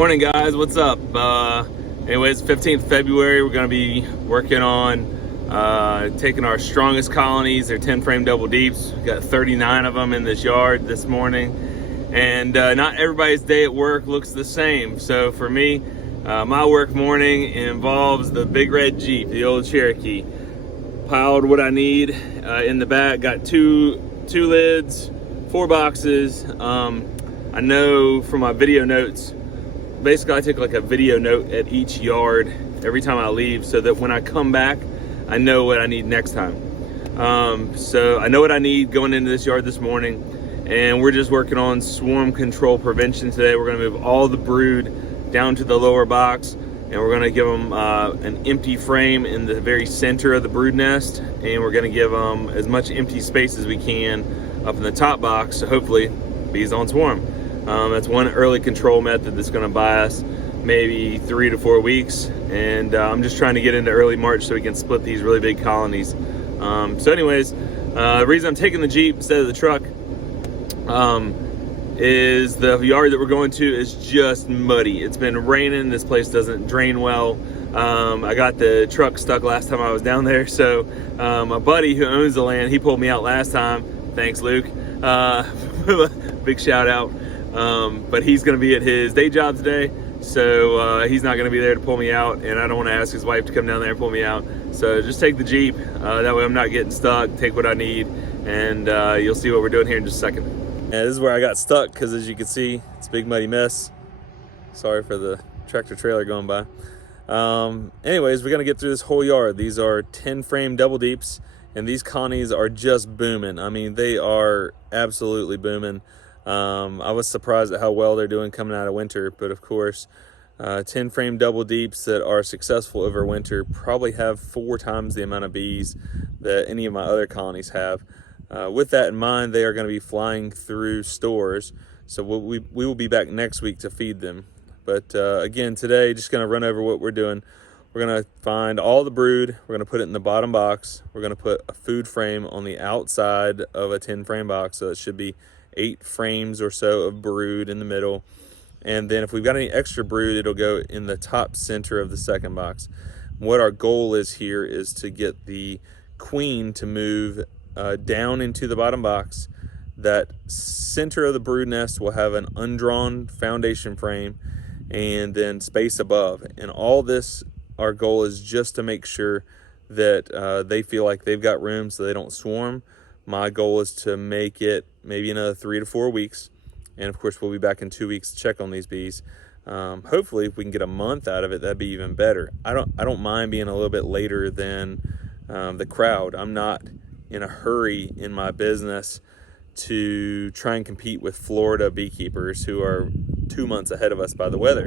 Morning guys, what's up? Anyways, 15th February, we're going to be working on taking our strongest colonies. They're 10 frame double deeps. We've got 39 of them in this yard this morning. And not everybody's day at work looks the same. So for me, my work morning involves the big red Jeep, the old Cherokee. Piled what I need in the back. Got two lids, 4 boxes. I know from my video notes, basically I take like a video note at each yard every time I leave so that when I come back, I know what I need next time. So I know what I need going into this yard this morning, and we're just working on swarm control prevention today. We're gonna move all the brood down to the lower box, and we're gonna give them an empty frame in the very center of the brood nest, and we're gonna give them as much empty space as we can up in the top box, so hopefully bees don't swarm. That's one early control method that's going to buy us maybe 3 to 4 weeks, and I'm just trying to get into early March so we can split these really big colonies. So anyways, the reason I'm taking the Jeep instead of the truck is the yard that we're going to is just muddy. It's been raining. This place doesn't drain well. I got the truck stuck last time I was down there, so my buddy who owns the land, he pulled me out last time. Thanks, Luke. Big shout out. But he's going to be at his day job today, so he's not going to be there to pull me out, and I don't want to ask his wife to come down there and pull me out. So just take the Jeep, that way I'm not getting stuck. Take what I need, and you'll see what we're doing here in just a second. And this is where I got stuck because, as you can see, it's a big muddy mess. Sorry for the tractor trailer going by. Anyways, we're going to get through this whole yard. These are 10 frame double deeps, and these colonies are just booming. I mean, they are absolutely booming. I was surprised at how well they're doing coming out of winter, but of course, 10 frame double deeps that are successful over winter probably have 4 times the amount of bees that any of my other colonies have. With that in mind, they are going to be flying through stores, so we will be back next week to feed them. But again, today, just going to run over what we're doing. We're going to find all the brood. We're going to put it in the bottom box. We're going to put a food frame on the outside of a 10 frame box, so it should be 8 frames or so of brood in the middle. And then if we've got any extra brood, it'll go in the top center of the second box. What our goal is here is to get the queen to move down into the bottom box. That center of the brood nest will have an undrawn foundation frame and then space above. And all this, our goal is just to make sure that they feel like they've got room so they don't swarm. My goal is to make it maybe another 3 to 4 weeks. And of course, we'll be back in 2 weeks to check on these bees. Hopefully, if we can get a month out of it, that'd be even better. I don't mind being a little bit later than the crowd. I'm not in a hurry in my business to try and compete with Florida beekeepers who are 2 months ahead of us by the weather.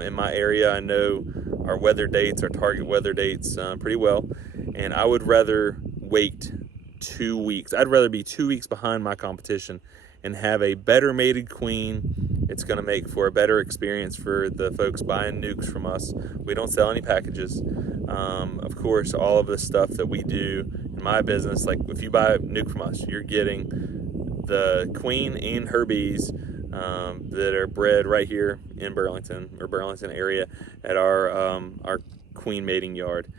In my area, I know our weather dates, our target weather dates pretty well. And I would rather wait 2 weeks. I'd rather be 2 weeks behind my competition and have a better mated queen. It's going to make for a better experience for the folks buying nukes from us. We don't sell any packages. Of course, all of the stuff that we do in my business, like if you buy a nuke from us, you're getting the queen and her bees that are bred right here in Burlington or Burlington area at our queen mating yard.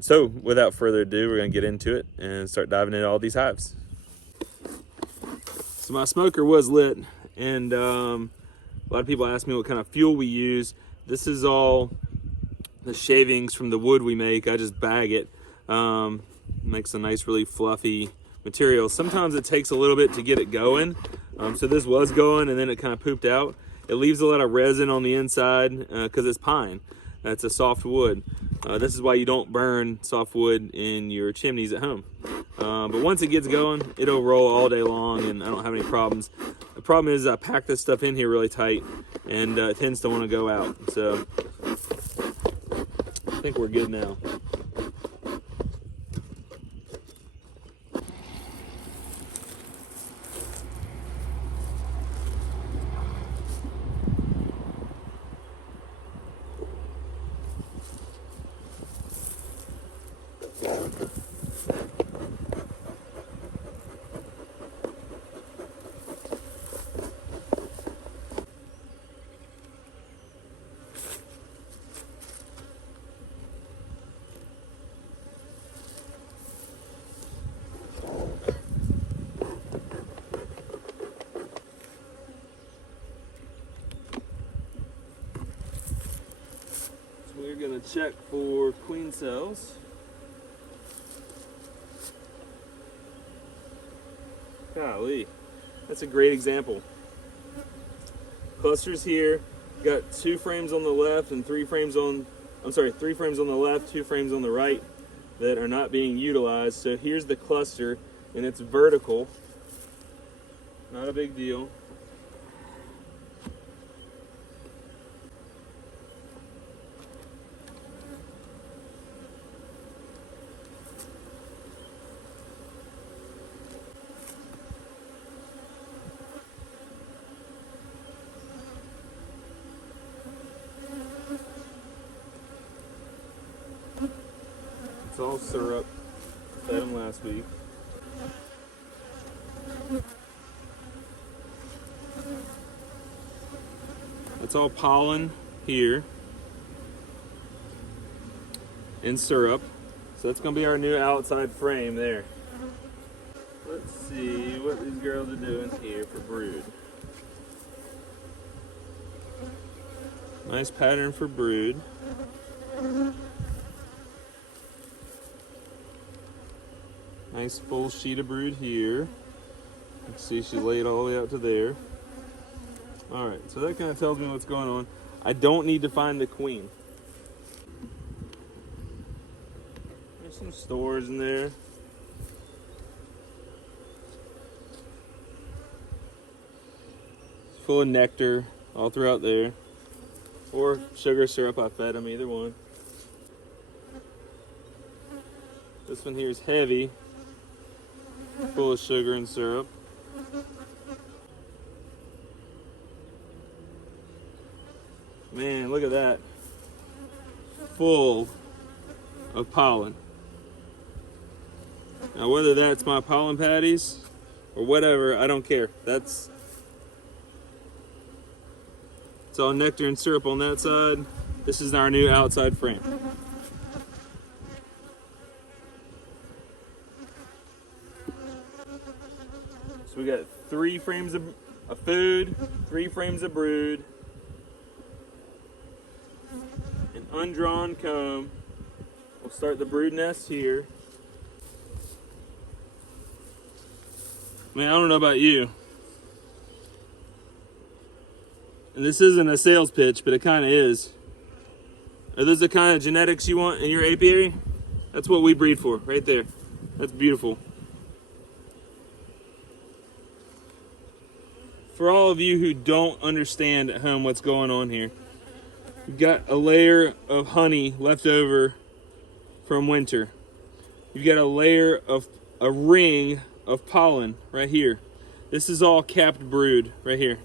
So without further ado, we're going to get into it and start diving into all these hives. So my smoker was lit, and a lot of people ask me what kind of fuel we use. This is all the shavings from the wood we make. I just bag it. Makes a nice, really fluffy material. Sometimes it takes a little bit to get it going. So this was going, and then it kind of pooped out. It leaves a lot of resin on the inside because it's pine. That's a soft wood. This is why you don't burn soft wood in your chimneys at home. But once it gets going, it'll roll all day long, and I don't have any problems. The problem is I pack this stuff in here really tight, and it tends to want to go out. So I think we're good now. gonna check for queen cells. Golly, that's a great example. Clusters here, got 2 frames on the left and 3 frames on, 3 frames on the left, 2 frames on the right that are not being utilized. So here's the cluster and it's vertical. Not a big deal. It's all syrup. Fed them last week. It's all pollen here and syrup. So that's going to be our new outside frame there. Let's see what these girls are doing here for brood. Nice pattern for brood. Nice full sheet of brood here. You can see she laid all the way out to there. Alright, so that kind of tells me what's going on. I don't need to find the queen. There's some stores in there. Full of nectar all throughout there. Or sugar syrup, I fed them, either one. This one here is heavy. Full of sugar and syrup. Man, look at that. Full of pollen. Now whether that's my pollen patties or whatever, I don't care. It's all nectar and syrup on that side. This is our new outside frame. So we got 3 frames of food, 3 frames of brood, an undrawn comb. We'll start the brood nest here. Man, I don't know about you. And this isn't a sales pitch, but it kind of is. Are those the kind of genetics you want in your apiary? That's what we breed for, right there. That's beautiful. For all of you who don't understand at home what's going on here, you've got a layer of honey left over from winter. You've got a layer of a ring of pollen right here. This is all capped brood right here.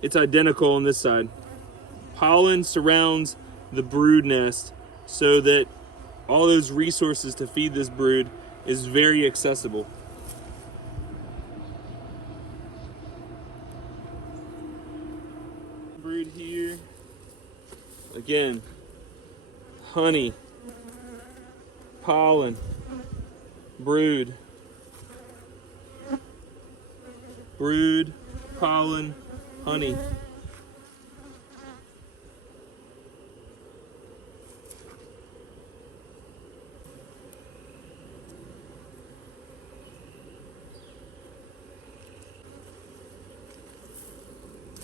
It's identical on this side. Pollen surrounds the brood nest so that all those resources to feed this brood is very accessible. Brood here. Again, honey, pollen, brood, brood, pollen, honey.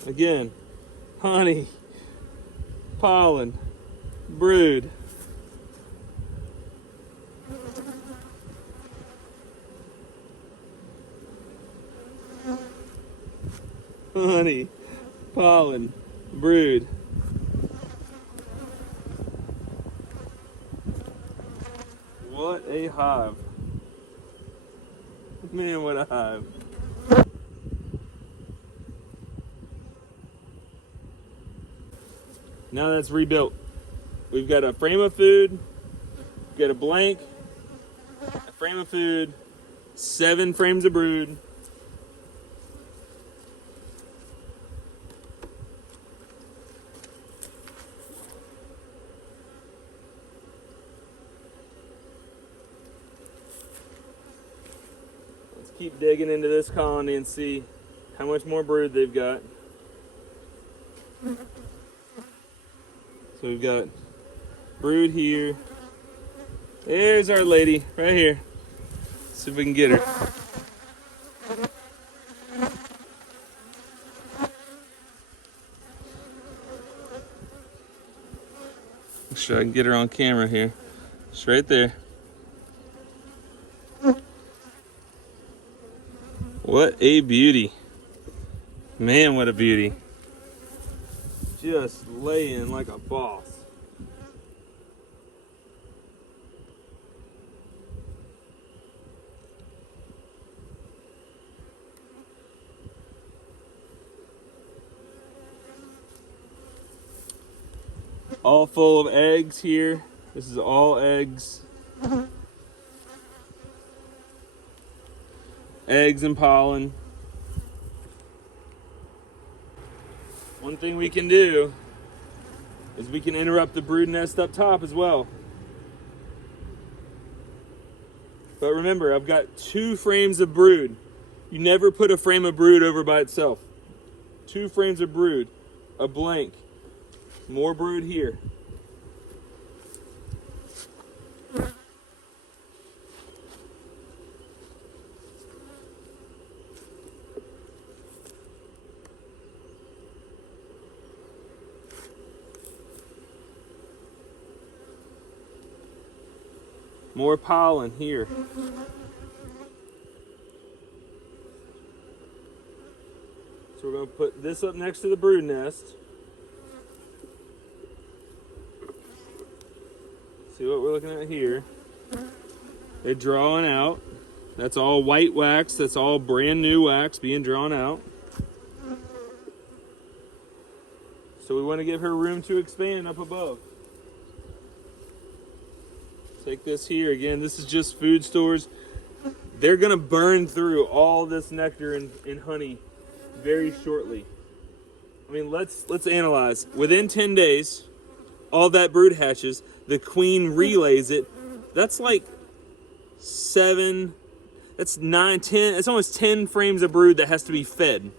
Again, honey, pollen, brood. Honey, pollen, brood. What a hive. Man, what a hive. Now that's rebuilt. We've got a frame of food, we've got a blank, a frame of food, 7 frames of brood. Let's keep digging into this colony and see how much more brood they've got. So we've got Brood here. There's our lady right here. Let's see if we can get her. Make sure I can get her on camera here. She's right there. What a beauty. Man, what a beauty. Just laying like a boss. All full of eggs here. This is all eggs. Eggs and pollen. One thing we can do is we can interrupt the brood nest up top as well. But remember, I've got 2 frames of brood. You never put a frame of brood over by itself. 2 frames of brood, a blank. More brood here. More pollen here. So we're going to put this up next to the brood nest. See what we're looking at here. They're drawing out. That's all white wax. That's all brand new wax being drawn out. So we want to give her room to expand up above. Take this here. Again, this is just food stores. They're going to burn through all this nectar and honey very shortly. I mean, let's analyze. Within 10 days, all that brood hatches. The queen relays it. That's like 7, that's 9, 10. It's almost 10 frames of brood that has to be fed.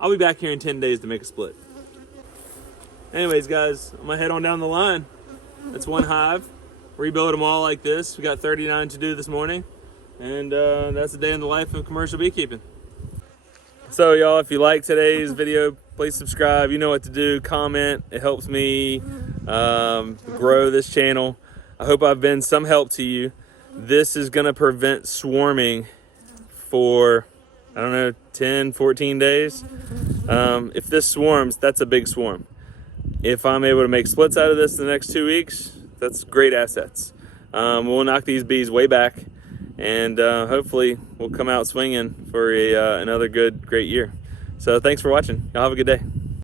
I'll be back here in 10 days to make a split. Anyways, guys, I'm going to head on down the line. That's one hive. Rebuild them all like this. We got 39 to do this morning. And that's the day in the life of commercial beekeeping. So y'all, if you like today's video, please subscribe. You know what to do. Comment. It helps me grow this channel. I hope I've been some help to you. This is going to prevent swarming for, I don't know, 10, 14 days. If this swarms, that's a big swarm. If I'm able to make splits out of this in the next 2 weeks, that's great assets. We'll knock these bees way back, and hopefully we'll come out swinging for another great year. So thanks for watching. Y'all have a good day.